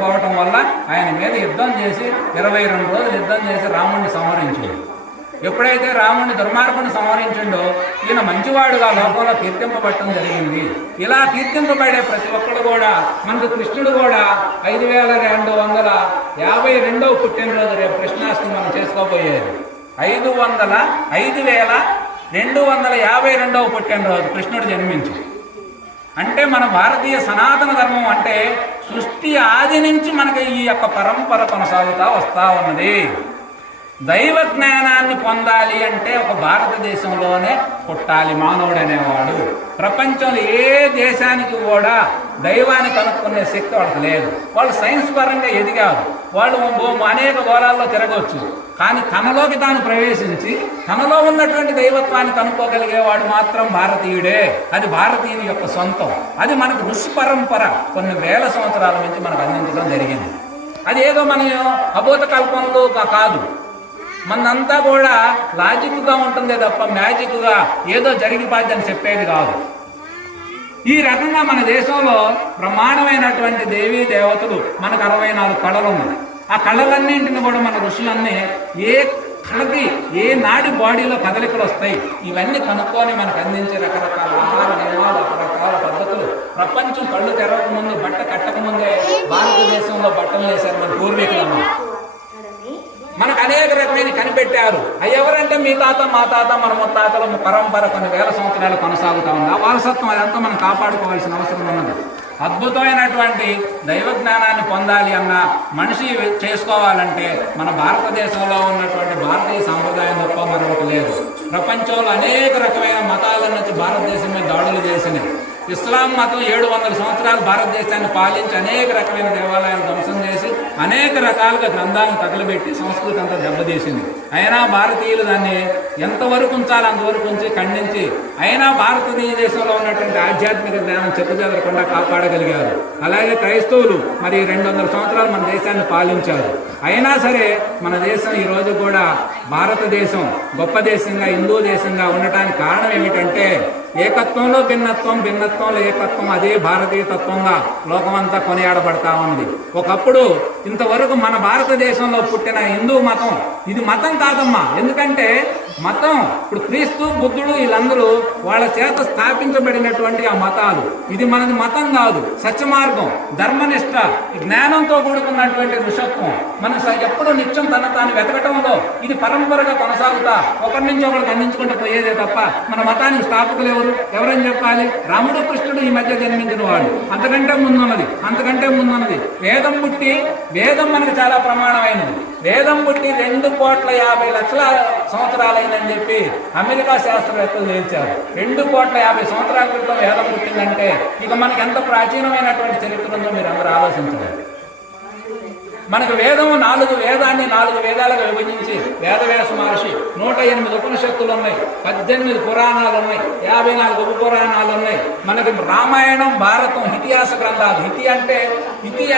లేకపోవటం వల్ల ఆయన మీద యుద్ధం చేసి 22 రోజులు యుద్ధం చేసి రాముడిని సంహరించాడు. ఎప్పుడైతే రాముడిని దుర్మార్గుని సంహరించిండో ఈయన మంచివాడుగా లోకంలో కీర్తింపబట్టడం జరిగింది. ఇలా కీర్తింపబడే ప్రతి ఒక్కడు కూడా మనకు కృష్ణుడు కూడా 5252వ పుట్టినరోజు రేపు కృష్ణాష్టమి మనం చేసుకోబోయేది. 5252వ పుట్టినరోజు కృష్ణుడు జన్మించి. అంటే మన భారతీయ సనాతన ధర్మం అంటే సృష్టి ఆది నుంచి మనకి ఈ యొక్క పరంపర కొనసాగుతూ వస్తూ ఉన్నది. దైవ జ్ఞానాన్ని పొందాలి అంటే ఒక భారతదేశంలోనే పుట్టాలి మానవుడు అనేవాడు. ప్రపంచంలో ఏ దేశానికి కూడా దైవాన్ని కనుక్కునే శక్తి వాళ్ళకి లేదు. వాళ్ళు సైన్స్ పరంగా ఎదిగారు, వాళ్ళు అనేక గోళాల్లో తిరగవచ్చు. కానీ తనలోకి తాను ప్రవేశించి తనలో ఉన్నటువంటి దైవత్వాన్ని కనుక్కోగలిగేవాడు మాత్రం భారతీయుడే. అది భారతీయుని యొక్క సొంతం. అది మనకు ఋషి పరంపర కొన్ని వేల సంవత్సరాల నుంచి మనకు అందించడం జరిగింది. అది ఏదో మన అబోధ కల్పనలో కాదు, మనంతా కూడా లాజిక్గా ఉంటుందే తప్ప మ్యాజిక్గా ఏదో జరిగిపోద్దని చెప్పేది కాదు. ఈ రకంగా మన దేశంలో బ్రహ్మాండమైనటువంటి దేవీ దేవతలు మనకు 64 కళలు ఉన్నాయి. ఆ కళలన్నింటిని కూడా మన ఋషులన్నీ ఏ కళకి ఏ నాడి బాడీలో కదలికలు వస్తాయి ఇవన్నీ కనుక్కొని మనకు అందించే రకరకాల ఆహార నియమాలు, రకరకాల పద్ధతులు. ప్రపంచం కళ్ళు తెరవక ముందు, బట్ట కట్టక ముందే భారతదేశంలో బట్టలు వేశారు మన పూర్వీకులమ్మ. మనకు అనేక రకమైన కనిపెట్టారు. అవి ఎవరంటే మీ తాత, మా తాత, మన ముత్తాతల పరంపర కొన్ని వేల సంవత్సరాలు కొనసాగుతూ ఉంది. ఆ వారసత్వం అదంతా మనం కాపాడుకోవాల్సిన అవసరం ఉన్నది. అద్భుతమైనటువంటి దైవ జ్ఞానాన్ని పొందాలి అన్న మనిషి చేసుకోవాలంటే మన భారతదేశంలో ఉన్నటువంటి భారతీయ సాంప్రదాయం తప్ప మరొకటి లేదు. ప్రపంచంలో అనేక రకమైన మతాల నుంచి భారతదేశం మీద దాడులు చేసినాయి. ఇస్లాం మతం 700 సంవత్సరాలు భారతదేశాన్ని పాలించి అనేక రకమైన దేవాలయాలు ధ్వంసం చేసి అనేక రకాలుగా గ్రంథాలను తగలబెట్టి సంస్కృతి అంతా దెబ్బతీసింది. అయినా భారతీయులు దాన్ని ఎంతవరకు ఉంచాలో అంతవరకు ఉంచి ఖండించి అయినా భారతీయ దేశంలో ఉన్నటువంటి ఆధ్యాత్మిక జ్ఞానం చెక్కుచెదరకుండా కాపాడగలిగారు. అలాగే క్రైస్తవులు మరి 200 సంవత్సరాలు మన దేశాన్ని పాలించారు. అయినా సరే మన దేశం ఈరోజు కూడా భారతదేశం గొప్ప దేశంగా, హిందూ దేశంగా ఉండటానికి కారణం ఏమిటంటే ఏకత్వంలో భిన్నత్వం, భిన్నత్వంలో ఏకత్వం, అదే భారతీయ తత్వంగా లోకమంతా కొనియాడబడతా ఉంది. ఒకప్పుడు ఇంతవరకు మన భారతదేశంలో పుట్టిన హిందూ మతం ఇది మతం కాదమ్మా. ఎందుకంటే మతం ఇప్పుడు క్రీస్తు, బుద్ధుడు వీళ్ళందరూ వాళ్ళ చేత స్థాపించబడినటువంటి ఆ మతాలు. ఇది మనది మతం కాదు, సత్య మార్గం, ధర్మనిష్ట, జ్ఞానంతో కూడుకున్నటువంటి ఋషత్వం. మనం ఎప్పుడు నిత్యం తన తాను వెతకటంలో ఇది పరంపరగా కొనసాగుతా ఒకరి నుంచి ఒకరికి అందించుకుంటూ పోయేదే తప్ప మన మతానికి స్థాపకులు ఎవరని చెప్పాలి? రాముడు, కృష్ణుడు ఈ మధ్య జన్మించిన వాళ్ళు. అంతకంటే ముందున్నది వేదం పుట్టి, వేదం మనకు చాలా ప్రమాణమైనది. వేదం పుట్టి 2,50,00,000 సంవత్సరాలైందని చెప్పి అమెరికా శాస్త్రవేత్తలు తేల్చారు. 2,50,00,000 సంవత్సరాల క్రితం వేదం పుట్టిందంటే ఇక మనకి ఎంత ప్రాచీనమైనటువంటి చరిత్ర ఉందో మీరు అందరూ ఆలోచించాలి. మనకు వేదము 4 వేదాలుగా విభజించి వేదవ్యాస మహర్షి 108 ఉపనిషత్తులు ఉన్నాయి, 18 పురాణాలు ఉన్నాయి, 54 ఉప పురాణాలు ఉన్నాయి. మనకి రామాయణం, భారతం ఇతిహాస గ్రంథాలు. ఇతి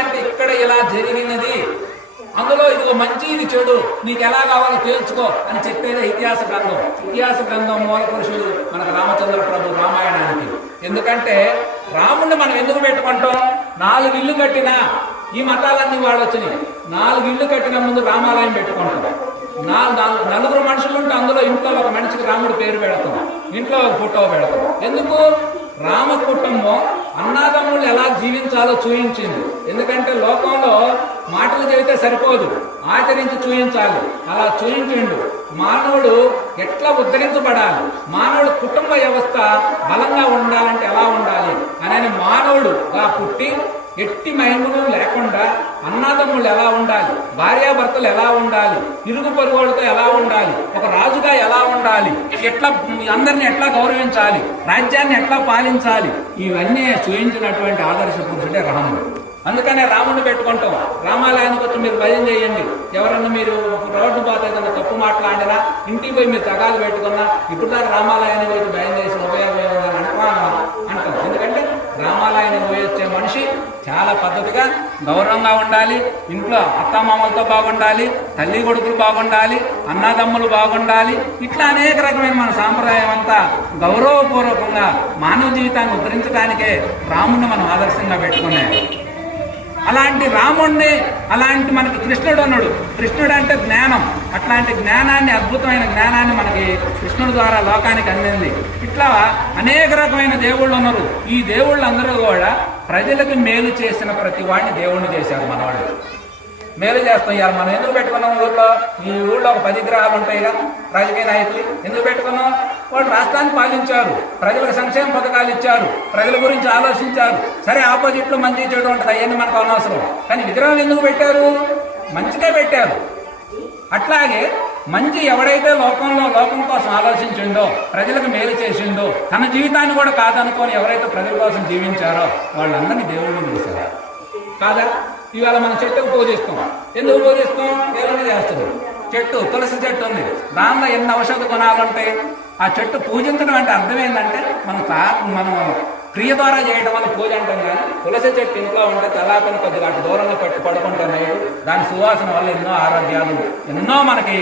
అంటే ఇక్కడ ఇలా జరిగినది, అందులో ఇదిగో మంచి ఇది చెడు, నీకు ఎలా కావాలో తేల్చుకో అని చెప్పేదే ఇతిహాస గ్రంథం. ఇతిహాస గ్రంథం మూల పురుషుడు మనకు రామచంద్ర ప్రభు రామాయణానికి. ఎందుకంటే రాముడిని మనం ఎందుకు పెట్టుకుంటాం? 4 ఇళ్ళు కట్టినా ఈ మతాలన్నీ వాడు వచ్చినాయి. 4 ఇళ్ళు కట్టిన ముందు రామాలయం పెట్టుకుంటాం. 4 మనుషులు ఉంటే అందులో ఇంట్లో ఒక మనిషికి రాముడి పేరు పెడతాం, ఇంట్లో ఒక ఫోటో పెడతాం. ఎందుకు? రామ కుటుంబం అన్నాదమ్ములు ఎలా జీవించాలో చూయించింది. ఎందుకంటే లోకంలో మాటలు చెబితే సరిపోదు, ఆచరించి చూయించాలి. అలా చూయించిండు. మానవుడు ఎట్లా ఉద్ధరించబడాలి, మానవుడు కుటుంబ వ్యవస్థ బలంగా ఉండాలంటే ఎలా ఉండాలి అని మానవుడుగా పుట్టి ఎట్టి మహిమలు లేకుండా అన్నాదమ్ముళ్ళు ఎలా ఉండాలి, భార్యాభర్తలు ఎలా ఉండాలి, ఇరుగు పొరుగులతో ఎలా ఉండాలి, ఒక రాజుగా ఎలా ఉండాలి, ఎట్లా అందరిని ఎట్లా గౌరవించాలి, రాజ్యాన్ని ఎట్లా పాలించాలి, ఇవన్నీ చూయించినటువంటి ఆదర్శ పురుషుడే రాముడు. అందుకనే రాముడిని పెట్టుకుంటాం. రామాలయానికి వచ్చి మీరు భయం చేయండి. ఎవరన్నా మీరు రోడ్డు పోతే ఏదన్నా తప్పు మాట్లాడినా, ఇంటికి పోయి మీరు తగాదు పెట్టుకున్నా, ఇప్పుడు దాకా రామాలయానికి పోయి భయం చేసిన ఉపయోగం అంటాం. ఎందుకంటే రామాలయానికి పోయి వచ్చే మనిషి చాలా పద్ధతిగా గౌరవంగా ఉండాలి, ఇంట్లో అత్తమామలతో బాగుండాలి, తల్లి కొడుకులు బాగుండాలి, అన్నదమ్ములు బాగుండాలి. ఇట్లా అనేక రకమైన మన సాంప్రదాయం అంతా గౌరవపూర్వకంగా మానవ జీవితాన్ని ఉద్ధరించడానికే రాముడిని మనం ఆదర్శంగా పెట్టుకున్నాం. అలాంటి రాముణ్ణి, అలాంటి మనకి కృష్ణుడు అన్నాడు. కృష్ణుడు అంటే జ్ఞానం. అట్లాంటి జ్ఞానాన్ని, అద్భుతమైన జ్ఞానాన్ని మనకి కృష్ణుడి ద్వారా లోకానికి అందింది. ఇట్లా అనేక రకమైన దేవుళ్ళు ఉన్నారు. ఈ దేవుళ్ళందరూ కూడా ప్రజలకు మేలు చేసిన ప్రతి వాడిని దేవుణ్ణి చేశారు. మనవాళ్ళు మేలు చేస్తాం. ఇవాళ మనం ఎందుకు పెట్టుకున్నాం ఊళ్ళో? ఈ ఊళ్ళో ఒక 10 గ్రహాలు ఉంటాయి కదా రాజకీయ నాయకులు. ఎందుకు పెట్టుకున్నాం? వాళ్ళు రాష్ట్రాన్ని పాలించారు, ప్రజలకు సంక్షేమ పథకాలు ఇచ్చారు, ప్రజల గురించి ఆలోచించారు. సరే, ఆపోజిట్లో మంచి చెడు ఉంటుంది, అవన్నీ మనకు అనవసరం. కానీ విగ్రహం ఎందుకు పెట్టారు? మంచిగా పెట్టారు. అట్లాగే మంచి ఎవడైతే లోకం కోసం ఆలోచించిండో, ప్రజలకు మేలు చేసిండో, తన జీవితాన్ని కూడా కాదనుకొని ఎవరైతే ప్రజల కోసం జీవించారో వాళ్ళందరినీ దేవుళ్ళని చేశారు కాదా? ఇవాళ మనం చెట్టుకు పూజిస్తాం. ఎందుకు పూజిస్తాం? దేవుని చేస్తున్నాం. చెట్టు, తులసి చెట్టు ఉంది, దానిలో ఎన్ని ఔషధ గుణాలు ఉంటాయి. ఆ చెట్టు పూజించడం అంటే అర్థం ఏంటంటే మనం క్రియ ద్వారా చేయడం వల్ల పూజ అంటాం. కానీ తులసి చెట్టు ఇంట్లో ఉంటే తెల్లాపని కొద్దిగా అటు దూరంలో పెట్టి పడుకుంటున్నాయి. దాని సువాసన వల్ల ఎన్నో ఆరోగ్యాలు, ఎన్నో మనకి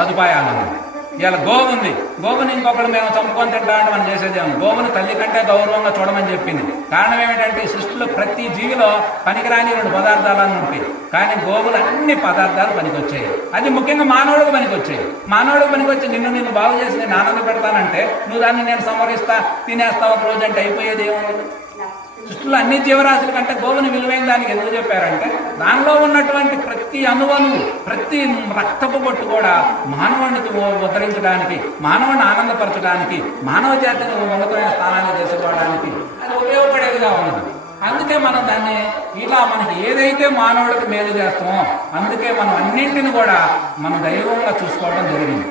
సదుపాయాలు ఉన్నాయి. ఇవాళ గోవు ఉంది, గోవుని ఇంకొకరు మేము చంపుకొని తింటామంటే మనం చేసేదేమో. గోవుని తల్లి కంటే గౌరవంగా చూడమని చెప్పింది. కారణం ఏమిటంటే ఈ సృష్టిలో ప్రతి జీవిలో పనికిరాని 2 పదార్థాలను ఉంటాయి. కానీ గోవులు అన్ని పదార్థాలు పనికొచ్చాయి. అది ముఖ్యంగా మానవుడికి పనికొచ్చాయి. మానవుడికి పనికొచ్చి నిన్ను బాగు చేసి నేను ఆనంద పెడతానంటే నువ్వు దాన్ని నేను సంవరిస్తా, తినేస్తా ఒక రోజు అంటే అయిపోయేది ఏముంది? సృష్టిలో అన్ని జీవరాశుల కంటే గోవుని విలువైన దానికి ఎందుకు చెప్పారంటే దానిలో ఉన్నటువంటి ప్రతి అణువణువు, ప్రతి రక్తపు బొట్టు కూడా మానవునికి ఉద్ధరించడానికి, మానవుని ఆనందపరచడానికి, మానవ జాతిని ఉన్నతమైన స్థానాన్ని చేసుకోవడానికి అది ఉపయోగపడేదిగా ఉన్నది. అందుకే మనం దాన్ని ఇలా మనకి ఏదైతే మానవుడికి మేలు చేస్తామో అందుకే మనం అన్నింటిని కూడా మన దైవంగా చూసుకోవడం జరిగింది.